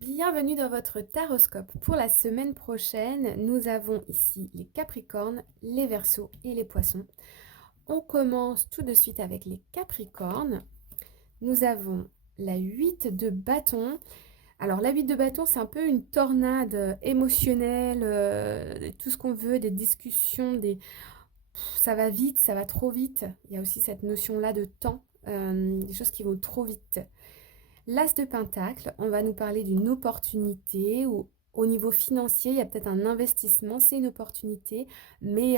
Bienvenue dans votre taroscope. Pour la semaine prochaine, nous avons ici les Capricornes, les Verseaux et les Poissons. On commence tout de suite avec les Capricornes. Nous avons la 8 de bâton. Alors la 8 de bâton, c'est un peu une tornade émotionnelle, tout ce qu'on veut, des discussions, ça va vite, ça va trop vite. Il y a aussi cette notion-là de temps, des choses qui vont trop vite. L'As de Pentacle, on va nous parler d'une opportunité ou au niveau financier, il y a peut-être un investissement, c'est une opportunité, mais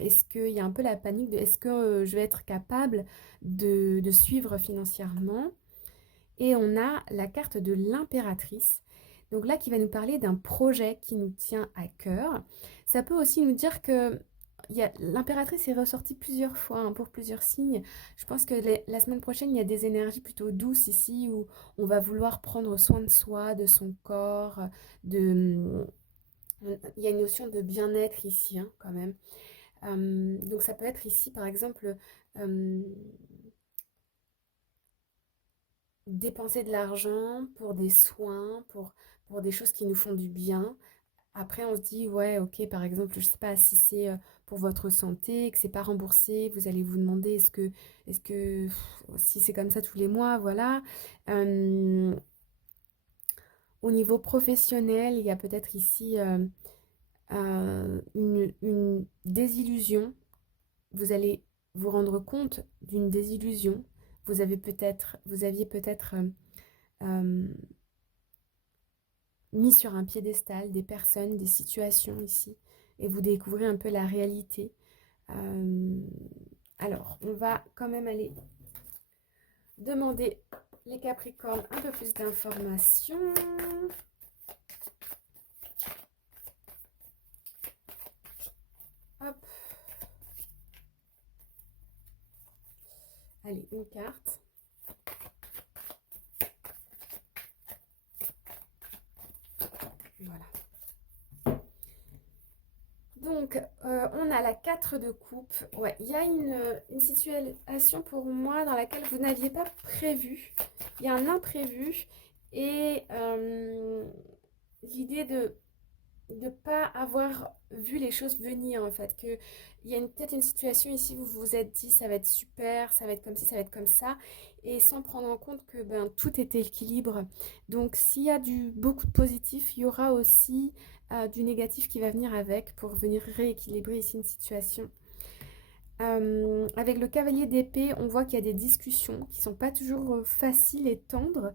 est-ce qu'il y a un peu la panique de est-ce que je vais être capable de suivre financièrement? Et on a la carte de l'impératrice, donc là qui va nous parler d'un projet qui nous tient à cœur. Ça peut aussi nous dire que l'impératrice est ressortie plusieurs fois pour plusieurs signes. Je pense que la semaine prochaine, il y a des énergies plutôt douces ici où on va vouloir prendre soin de soi, de son corps, de... Il y a une notion de bien-être ici, hein, quand même. Donc ça peut être ici, par exemple, euh, dépenser de l'argent pour des soins, pour des choses qui nous font du bien. Après, on se dit, ouais, ok, par exemple, je sais pas si c'est pour votre santé, que c'est pas remboursé, vous allez vous demander si c'est comme ça tous les mois, voilà. Euh, Au niveau professionnel, il y a peut-être ici une désillusion. Vous allez vous rendre compte d'une désillusion. Vous aviez peut-être euh, mis sur un piédestal des personnes, des situations ici, et vous découvrez un peu la réalité. Euh, alors, on va quand même aller demander les Capricornes un peu plus d'informations. Hop, allez, une carte. Voilà. Donc, on a la 4 de coupe. Ouais, il y a une situation pour moi dans laquelle vous n'aviez pas prévu. Il y a un imprévu et l'idée de ne pas avoir vu les choses venir en fait. Que il y a peut-être une situation ici où vous vous êtes dit ça va être super, ça va être comme ci, ça va être comme ça. Et sans prendre en compte que ben, tout est équilibre. Donc s'il y a beaucoup de positif, il y aura aussi du négatif qui va venir avec pour venir rééquilibrer ici une situation. Avec le cavalier d'épée, on voit qu'il y a des discussions qui ne sont pas toujours faciles et tendres.